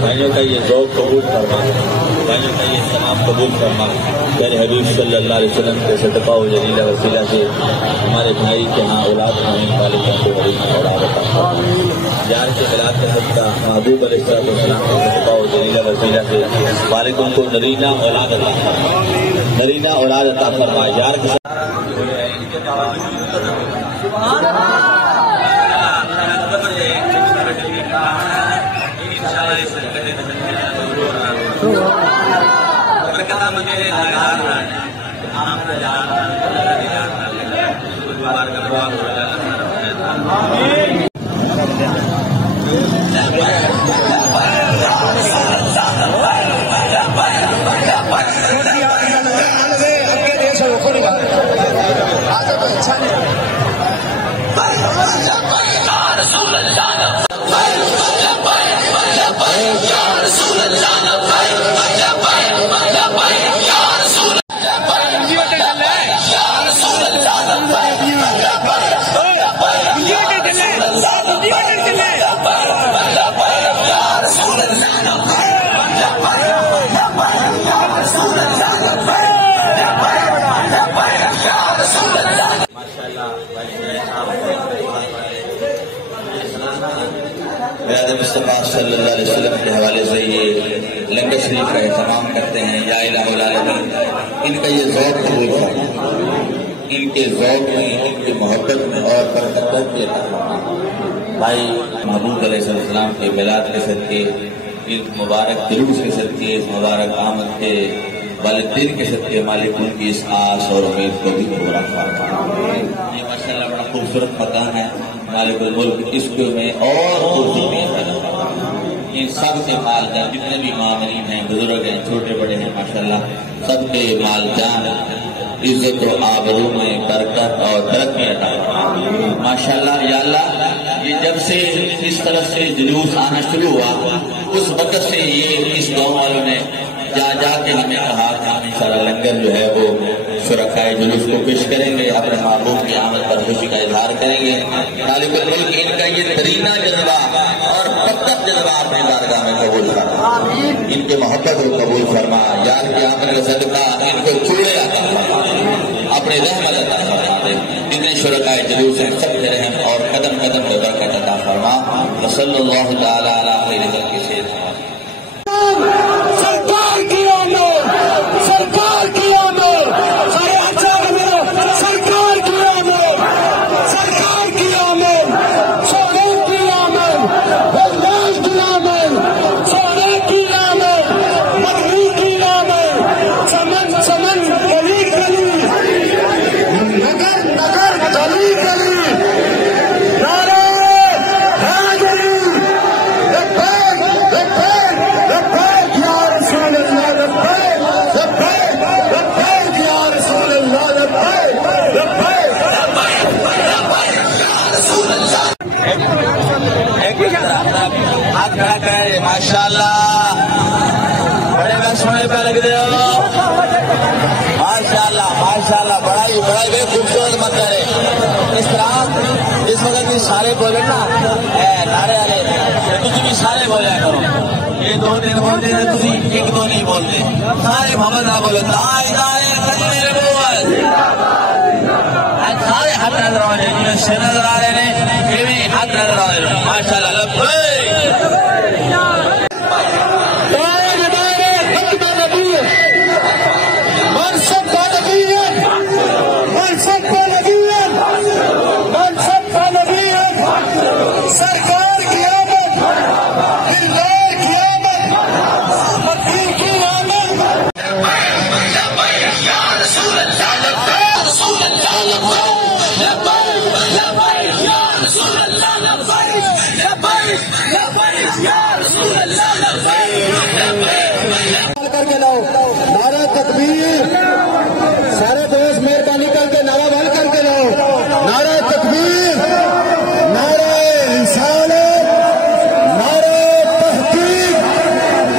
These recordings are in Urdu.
بھائیوں کا یہ ذوق قبول فرما، بھائیوں کا یہ ثواب قبول فرما، میرے حبیب صلی اللہ علیہ وسلم کے صدقہ و جلیل وسیلہ سے ہمارے بھائی کے ہاں اولاد ہونے والوں کو بڑی اولاد عطا فرما، یار کے خلاف کا صدقہ محبوب علیہ السلام کے صدقہ و جلیل وسیلہ سے مالکوں کو نرینہ اولاد عطا فرما، نرینہ اولاد عطا فرما، یار کے مصطفیٰ صلی اللہ علیہ وسلم کے حوالے سے یہ لنگر شریف کا اہتمام کرتے ہیں، یا الہ العالمین ان کا یہ ذوق قبول فرما، ان کے ذوق میں، ان کی محبت میں اور برکت کے بھائی محبوب علیہ السلام کے میلاد کے صدقے، ان مبارک جلوس کے صدقے، اس مبارک آمد کے والدین کے صدقے مالک ان کی اس آس اور امید کو بھی پورا فرما۔ یہ ماشاءاللہ بڑا خوبصورت مکان ہے مالک الملک، اس کو میں اور خوبصورت ان سب کے مال جان جتنے بھی مامرین ہیں، بزرگ ہیں، چھوٹے بڑے ہیں، ماشاءاللہ سب کے مال جان عزت و آبرو میں برکت اور ترقی عطا فرما۔ ماشاءاللہ یا اللہ، یہ جب سے اس طرف سے جلوس آنا شروع ہوا اس وقت سے یہ اس گاؤں والوں نے جا کہ ہمیں کہا کہ ہم انشاءاللہ لنگر جو ہے وہ شرکائے جلوس کو پیش کریں گے، اپنے محبوب کی آمد پر خوشی کا اظہار کریں گے۔ طالب الملک ان کا یہ ترینہ جذبہ اور پختہ جذبہ اپنی بارگاہ میں قبول فرما، ان کے محبت کو قبول فرما، یار کی آمد کا صدقہ ان کو چوڑے عطا فرما، اپنے رحمت عطا فرما دے، جتنے شرکائے جلوس ہیں سب کے رحم اور قدم قدم پہ برکت عطا فرما۔ وصلی اللہ تعالی علی خیر خلق سیدنا سرکار کی آمد، سرکار کی آمد، سرکار کی آمد، سرکار کی آمد، سونے کی آمد، بلال کی آمد، سونے کی آمد، مدنی کی آمد، چمن چمن گلی گلی، نگر نگر گلی گلی، نعرہ حیدری، لبیک لبیک لبیک یا رسول اللہ، لبیک لبیک لبیک یا رسول اللہ، لبیک لبیک ہاتھ کھڑا کرے، ماشاء اللہ بڑے میں سونے پہ لگ دے ہو، ماشاء اللہ بڑائی بے خوبصورت مت کرے اس طرح جس وقت بھی سارے بولے نا نعرے والے تھی بھی سارے بولیا کرو، یہ دو دن بولتے ہیں تھی ایک دو نہیں بولتے، سارے محمد نہ بولے سارے ہاتھ نظر آ رہے ہیں، سر نظر آ رہے ہیں، یہ بھی ہاتھ نظر آ رہے ہیں، ماشاء اللہ سرکار کی آمد، دلدار کی آمد، مکی کی آمد، کر کے لاؤ نعرہ تکبیر، سارے دوست مہربانی کر کے نعرہ بند کر کے لاؤ، نعرہ تکبیر، نعرہ رسالت، نعرہ تحقیق،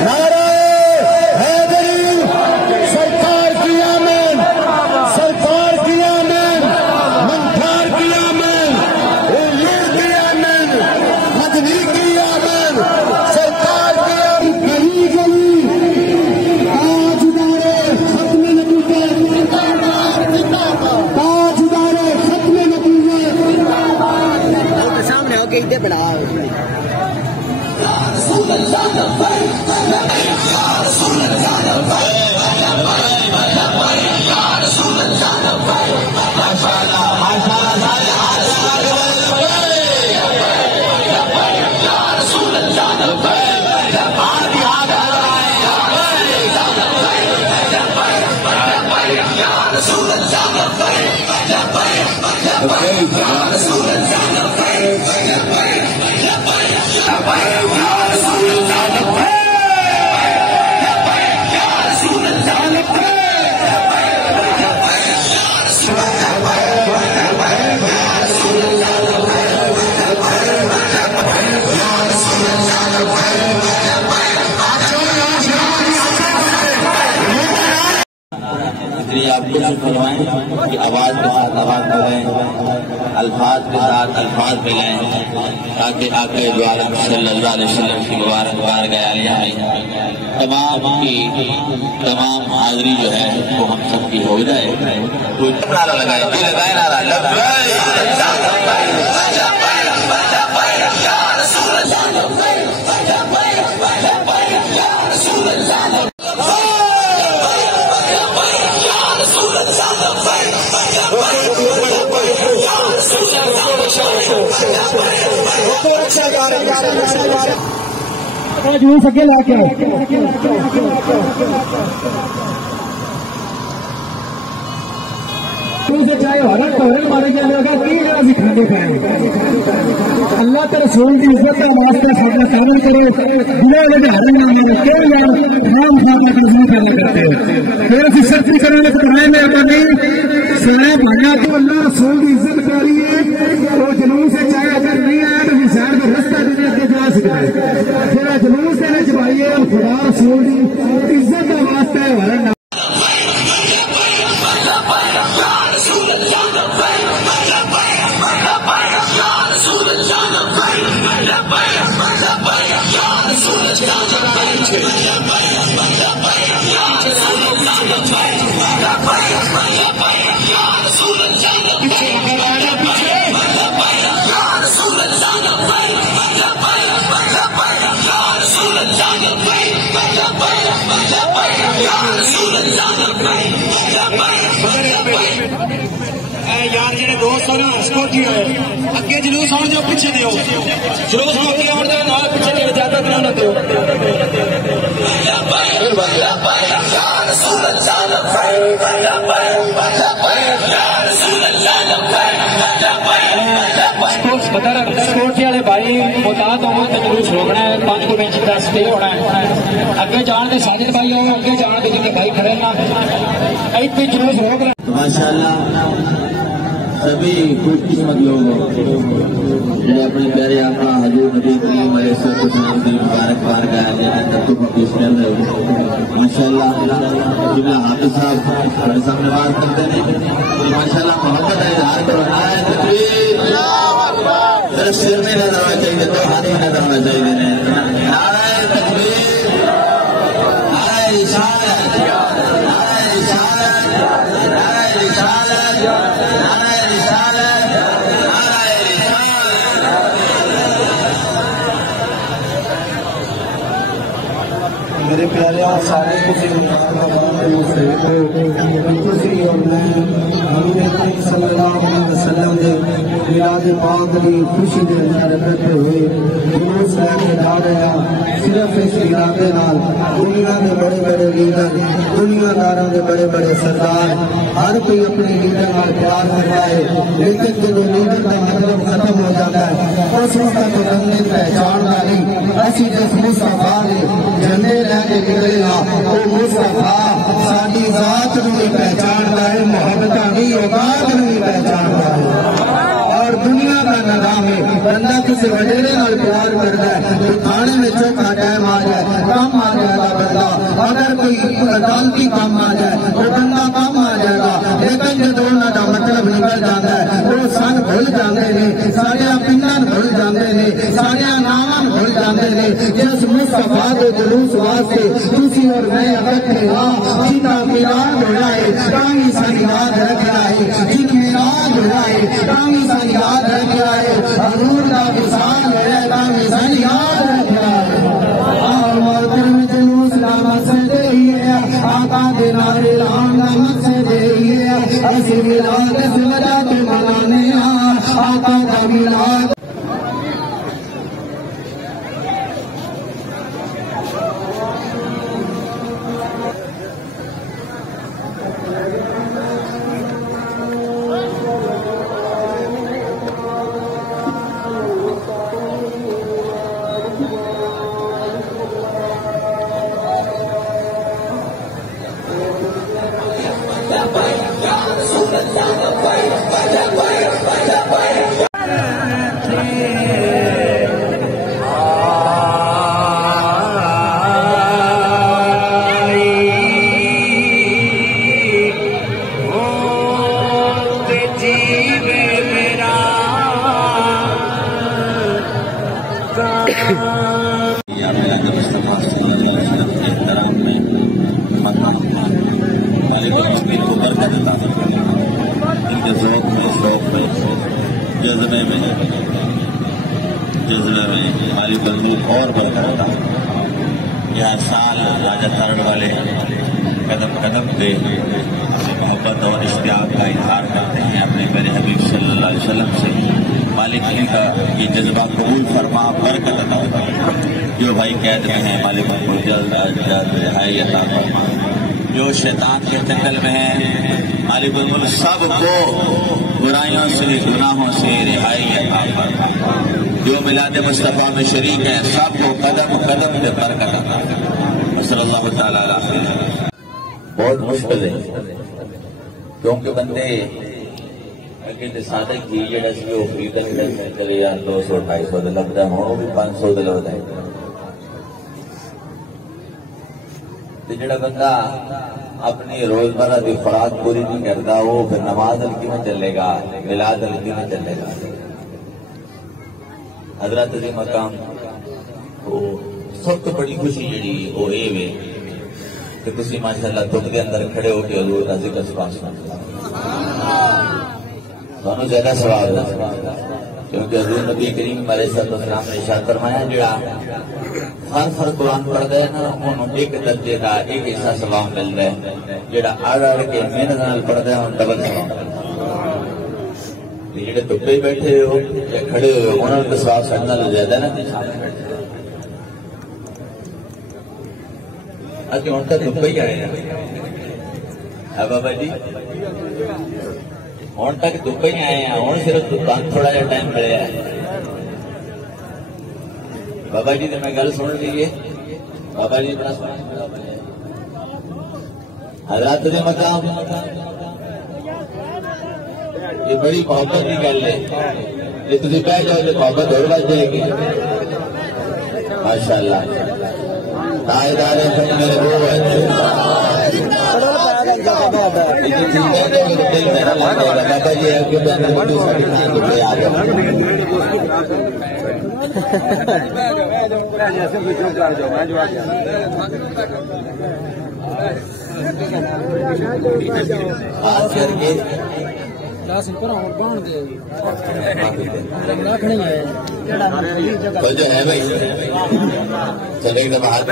نعرہ حیدری، سرکار کی آمد، سرکار کی آمد، منتھار کی آمد، حضور کی آمد، مدنی کی آمد، سرکار کی آمد، گلی گلی تاجدار ختم نبوت، تاجدار ختم نبوت، سامنے ہو کے ادھر بڑھا آپ کو فرمائیں کہ آواز کے ساتھ آواز کریں، الفاظ کے ساتھ الفاظ ملائیں، تاکہ آقا دو عالم صلی اللہ علیہ وسلم کی مبارک بارگاہ عالیہ میں تمام حاضری جو ہے وہ ہم سب کی ہو جائے۔ نعرہ لگائے جلوس سکے لا کے سے چاہے ہرن تو ہرن مارے گیا لوگ تین جگہ بھی کھانے کھائیں، اللہ کے رسول کی عزت کا واسطہ فاطمہ کامل کرے، بلا لوگ ہرن نہ مارے کیوں یار ہم فاطمہ کا رسول کرنا کرتے ہیں، پھر اسی سختی کرنے کے پڑھائی میں اپنی سنا بھانا تو اللہ رسول کی عزت کری ہے، تو جنوب سے چاہے اگر نہیں آیا تو مثال کا رستہ دینے کے جا سکتا ہے، پھر جنوب سے چبائیے خدا رسول کی عزت کا واسطہ ورن یار جی دوست سکوٹی ہوئے اگے جلوس آن جو پیچھے دیو جلوس موقع آن جو نال پیچھے دیو زیادہ نہ دیو سکوٹی والے بھائی محتاط ہو جلوس روکنا ہے 5 انچ کا سٹے ہونا ہے اگے جان کے ساجد بھائی ہو اگے جان کے جتنے بھائی کھڑے نا ایتھے جلوس روک رہے ہیں ماشاءاللہ سبھی خوش قسمت لوگ جو اپنے پیارے آقا حضور نبی کریم علیہ السلام کی مبارک بارگاہ پیش کر رہے ہیں ماشاءاللہ جملہ حافظ صاحب ہمارے سامنے بات کرتے ہیں ماشاءاللہ محبت کا اظہار کرنا ہے تکبیر صرف سر میں نہ ہونا چاہیے تو ہاتھ میں نہ ہونا چاہیے نعرہ تکبیر نعرہ رسالت نعرہ رسالت نعرہ رسالت نعرہ رسالت نعرہ رسالت میرے پیارے اور سارے کسی صلی اللہ علیہ وسلم نے میلاد پاک کی خوشی کے اندر رکھتے ہوئے جلوس لے کے جا رہا صرف اس ارادے نال دنیا کے بڑے بڑے لیڈر دنیا داراں کے بڑے بڑے سردار ہر کوئی اپنے لیڈر نال پیار کرتا ہے لیکن جب لیڈر کا مطلب ختم ہو جاتا ہے اس وقت تو رنگ پہچان نہیں ایسی جس مصطفیٰ نے جھنڈے لے کے نکلے گا وہ مصطفیٰ ساری ذات نہیں پہچانتا ہے محبت نہیں اوقات نہیں پہچانتا ہے اور دنیا کا نظام ہے بندہ کسی وڈیرے نال پیار کرتا ہے تو کھانے میں چوکھا ٹائم آ جائے کام آ جائے گا بندہ اگر کوئی عدالتی کام آ جائے تو بندہ کام آ جائے گا لیکن جب انہوں کا مطلب نکل جاتا ہے وہ سن بھول جاتے ہیں سارے پنڈن بھول جاتے ہیں سارے نام بھول جاتے ہیں جس مصطفیٰ کے جلوس واسطے تسی اور میں اکٹھے ہاں جیتا میلاد ہو جائے کامی ساری یاد رکھ رہے جیت میلاد ہو جائے کامی ساری یاد رکھ رہے حضور کا وصال ہو جائے کامی ساری یاد رکھ رہے اور دل میں جلوس کا مقصد یہی ہے آقا کے نارے رام کا مقصد یہی ہے ایسی میلاد اس وجہ کے منانے آقا کا میلاد جذبے میں مالی بندوق اور برقرار تھا. یہ سال راجہ ترڑ والے قدم قدم پہ محبت اور اشتیاق کا اظہار کرتے ہیں اپنے میرے حبیب صلی اللہ علیہ وسلم سے. مالک علی کا یہ جذبہ قبول فرما برکت عطا فرما. جو بھائی قید میں ہیں مالک کو جلد از جلد رہائی عطا فرما. جو شیطان کے چنگل میں ہیں مالک الملک سب کو برائیوں سے گناہوں سے رہائی عطا فرما. جو میلاد مصطفیٰ میں شریک ہیں سب کو قدم قدم پہ برکت عطا فرما. صلی اللہ تعالی علیہ وسلم. بہت مشکل ہے کیونکہ بندے اگر سادہ کی جڑا سی وہ خریدن چلے یا 200 250 دے لگتا ہے وہ بھی 500 دے لگتا ہے. جڑا بندہ اپنی روزمرہ کی خوراک پوری نہیں کرتا وہ پھر نماز ہلکی میں چلے گا، میلاد ہلکی میں چلے گا۔ حضرت علی مقام وہ سب تو بڑی خوشی جڑی وہ یہ وے کہ تسی ماشاءاللہ تم کے اندر کھڑے ہو کے حضور کا ذکر سبحان اللہ دونوں زیادہ ثواب ہے، کیونکہ حضور نبی کریم علیہ السلام نے ارشاد فرمایا جڑا ہر قرآن پڑھتا ہے نا انہوں ایک درجے کا ایک ایسا ثواب ملتا ہے، جڑا اڑ کے محنت نال پڑھتا ہے انہوں ڈبل ثواب ملتا ہے۔ جڑے دبے بیٹھے ہو یا کھڑے ہو انہوں نے ثواب سڑنا زیادہ نا سامنے بیٹھے ابھی ہوں تک دبے ہی آئے ہیں بابا جی، ہوں تک دبے ہی آئے ہیں، ہوں صرف دکان تھوڑا جا ٹائم ملے ہے۔ بابا جی نے میں گل سن لیجیے، بابا جی بڑا سن حضرات نے مقام یہ بڑی محبت کی گل ہے، جی تھی کہہ جاؤ تو محبت اور بڑھ جائے گی ماشاء اللہ۔ تاجدار میرے وہ بابا جی ہے کہ خاص کر کے جو ہے بھائی چلے گا باہر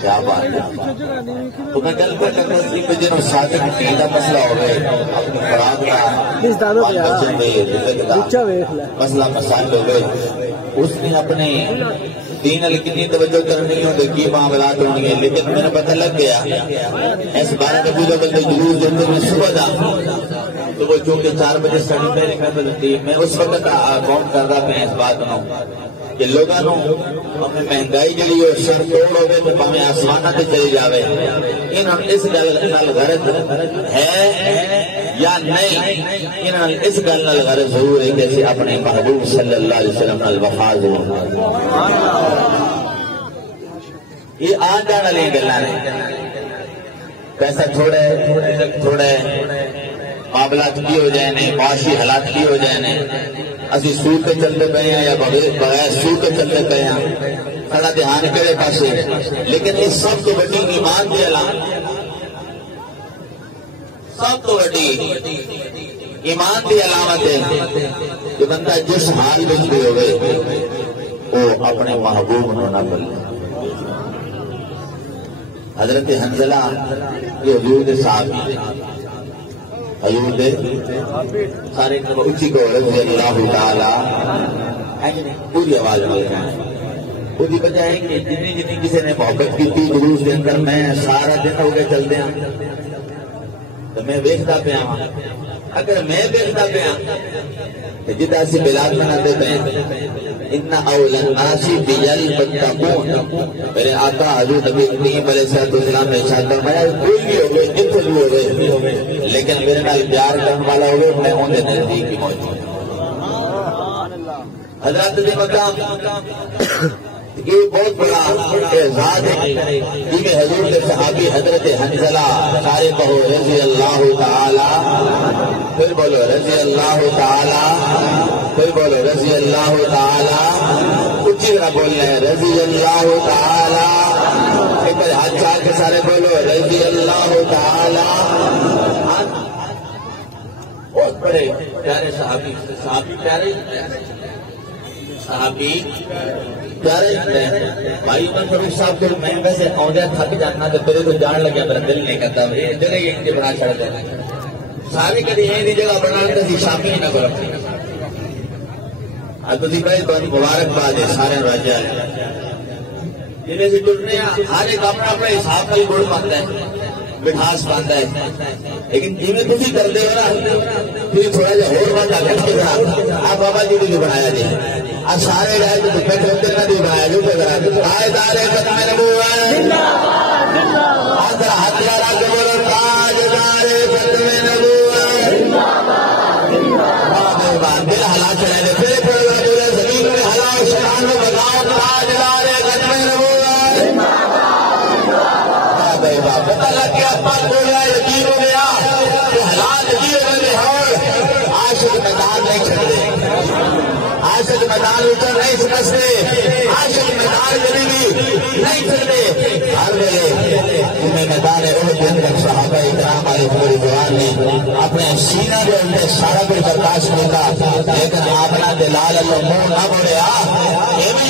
کیا بات ہے۔ تو میں گل کر رہا سی کہ جنہوں صادق کی کا مسئلہ ہو گئے اپنی خوراک کا مسئلہ مسائل ہو گئے، اس نے اپنے دین کتنی توجہ کرنی ہوگی کی معاملات ہوں گے، لیکن میرا پتہ لگ گیا اس بارے میں پورے بندے جلوس دیتے میں صبح دا تو وہ چونکہ 4 بجے سڑی پہ نکل بلتی میں اس وقت کاؤنٹ کر رہا میں اس بات میں کہ لوگوں ہمیں مہنگائی جڑی ہو سب توڑ ہوگی تو ہمیں آسمانہ تے چلی جاوے، ان اس گل نال غرض ہے یا نہیں، ان اس گل نال غرض ضرور ہے کہ اپنے محبوب صلی اللہ علیہ وسلم نال وفا ضرور یہ آ جان والی گلاں نے۔ پیسہ تھوڑے تھوڑے معاملات کی ہو جائے نے، معاشی حالات کی ہو جائے نے، اسی سود پہ چلتے پے ہیں یا بغیر سود پہ چلتے پے ہیں، سارا دھیان کہڑے پاسے، لیکن یہ سب تو بڑی ایمان کی علامت، سب تو بڑی ایمان کی علامت ہے کہ بندہ جس حال میں بھی ہوئے وہ اپنے محبوب نو نہ بھولے۔ حضرت حنظلہ یہ حضور دے صحابی حضور دے سارے اچھی کو رضی اللہ تعالی پوری آواز میں پوری وجہ ہے کہ جتنی جتنی کسی نے محبت کی تھی جلوس کے اندر میں سارا دن ہو گئے چلتے ہیں تو میں ویکھتا پیا اگر میں ویکھتا پیا جدا اسی بلاد مناتے پے ان اول الناس بالمتقون میرے آقا حضور نبی کریم علیہ السلام نے ارشاد فرمایا کوئی بھی ہو گئے جتنے بھی ہو گئے لیکن میرے نال پیار کرنے والا ہوگا میں انہیں نزدیک ہی موجود ہوں۔ حضرت نے مقام یہ بہت بڑا اعزاز ہے کہ حضور کے صحابی حضرت حنظلہ سارے کہو رضی اللہ تعالی، پھر بولو رضی اللہ تعالی، پھر بولو رضی اللہ تعالی، اچھی طرح بولنا ہے رضی اللہ تعالی، ایک بار ہاتھ چاہ کے سارے بولو رضی اللہ تعالی۔ بہت بڑے پیارے صحابی پیارے صحابی پیارے بھائی عمر فاروق صاحب کو میں ویسے آدھا تھک جانا تو پھر تو جان لگیا میرا دل نہیں کرتا یہ جگہ یہ بنا چڑھ دیں سارے کدی یہ جگہ بنا لیتے سی شامی نہ کرو تھی بھائی بہت مبارکباد ہے سارے راجا جی سے ٹرنے ہر ایک اپنا اپنا حساب کا گڑ پاتا ہے مٹھاس پاتا ہے لیکن جی تھی کرتے ہو نا پھر تھوڑا جہا اور بات آ آپ بابا جی نے بھی بنایا جی آج سارے رہے تو دکھا کرتے نہ بھی بنایا جو تاجدار ختم نبوت ہاتھ لڑا کے بولو تاجدار ختم نبوت دل حالات چلے پھر زمین میں ہلاؤ شان میں بتاؤ تاجدار پتہ لگ گیا، پل ہو گیا، یقین ہو گیا کہ حالات یہ ہونے اور عاشق میدان نہیں چھڑتے، عاشق میدان اتر نہیں سمجھتے، عاشق میدان کبھی بھی نہیں چھڑتے۔ ہر ویلے انہیں میدان احد کے اندر صحابہ اکرام علیہ رضوان نے اپنے سینہ کے اندر سارا کچھ برداشت کیا، لیکن اپنا دلال منہ نہ موڑیا۔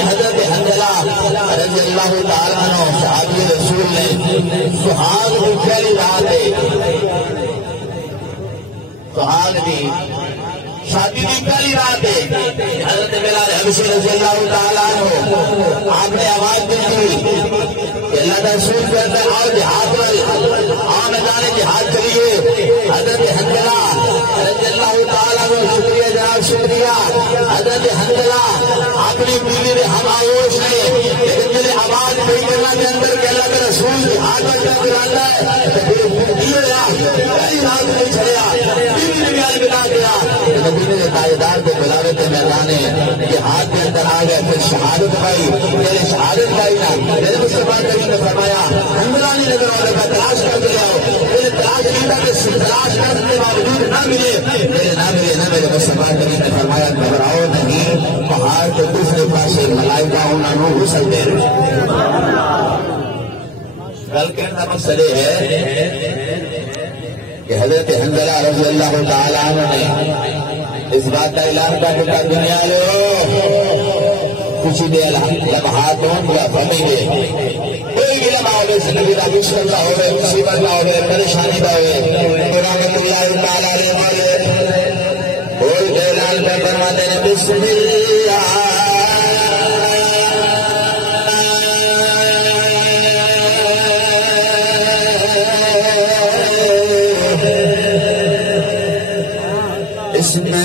حضرت حنظلہ رضی اللہ تعالیٰ عنہ صحابی رسول نے سہاگ کی پہلی رات سہاگ کی شادی کی پہلی رات حضرت بلال حبشی رضی اللہ تعالیٰ عنہ آپ نے آواز دی تھی کہ اللہ کا رسول کہتے ہیں آؤ جہاد آؤ میدان جہاد چلیے۔ حضرت حنظلہ رضی اللہ تعالیٰ عنہ شکریہ جناب شکریہ۔ حضرت حنظلہ اپنی بیوی نے ہم آغوش ہے، لیکن میرے آواز نہیں کرنا کے اندر کہ اللہ کا رسول جہاد میں چلاتا ہے پہلی رات نہیں چھڑیا، بیوی نے بھی بلا گیا، مدینے کے تاجدار کو بلاوے تھے میدانے کہ ہاتھ کے اندر آ گئے، پھر شہادت پائی، میرے شہادت پائی نا میرے مصطفیٰ کریم نے فرمایا حنظلہ نہیں نظر والے کا تلاش کر کے آؤ، میرے تلاش کیا کہ تلاش کرنے کے باوجود نہ ملے، میرے مصطفیٰ کریم نے فرمایا گھبراؤ نہیں، پہاڑ کے دوسرے پاسے ملائکہ انہوں نے غسل دے رہے۔ گل کہنا مسئلے ہے کہ حضرت حنظلہ رضی اللہ تعالیٰ عنہ نے اس بات کا اعلان کر دیا دنیا لو کچھ دے لمحات ہوں یا بھمیں گے، کوئی بھی لمحہ ہوئے زندگی کا مشکل کا ہوئے، مصیبت کا ہوئے، پریشانی کا ہوئے، رحمت اللہ تعالیٰ علیہ والے بول کے اعلان کر فرماتے ہیں بسم اللہ اس میں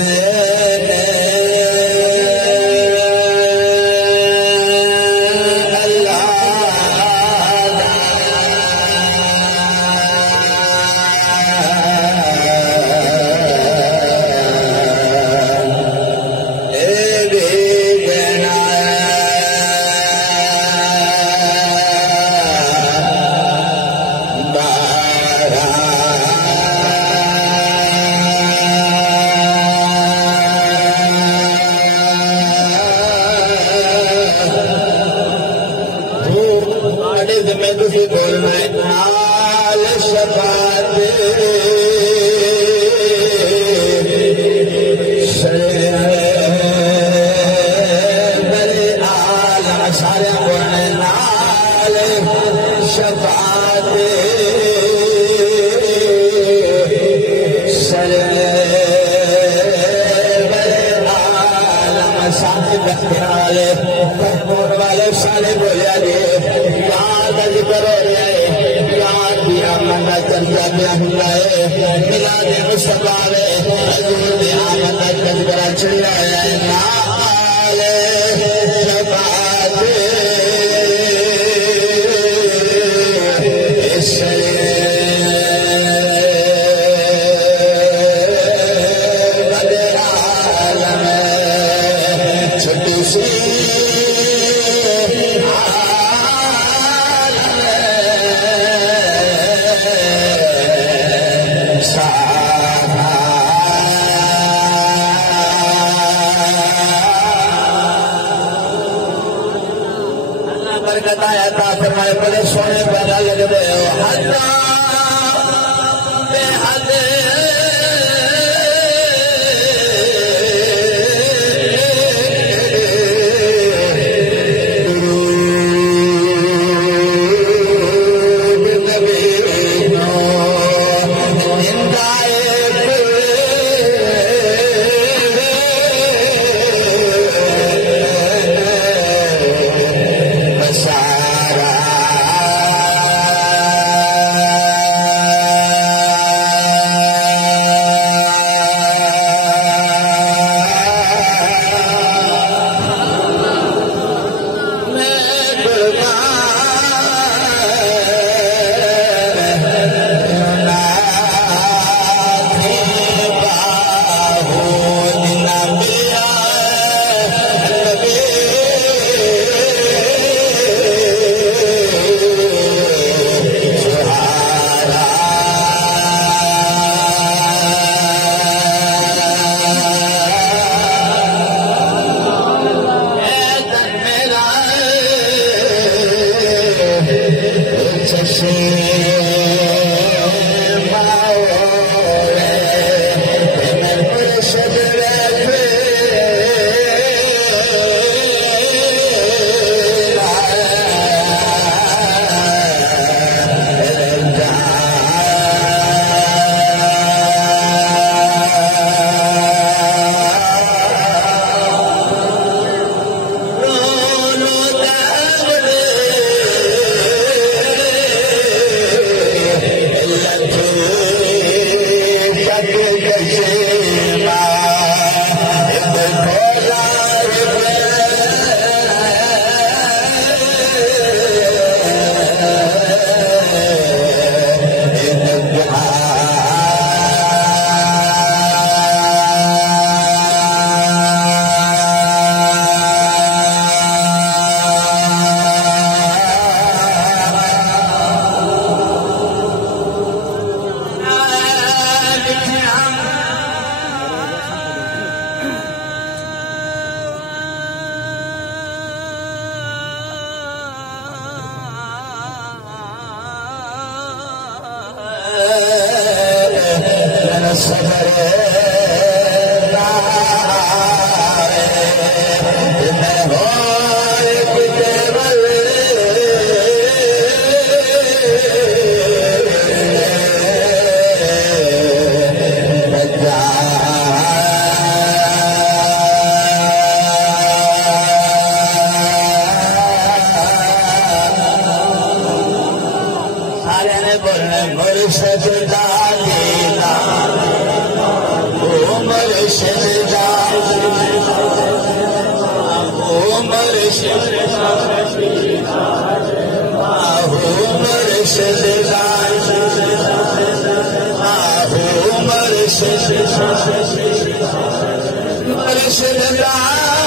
مرشد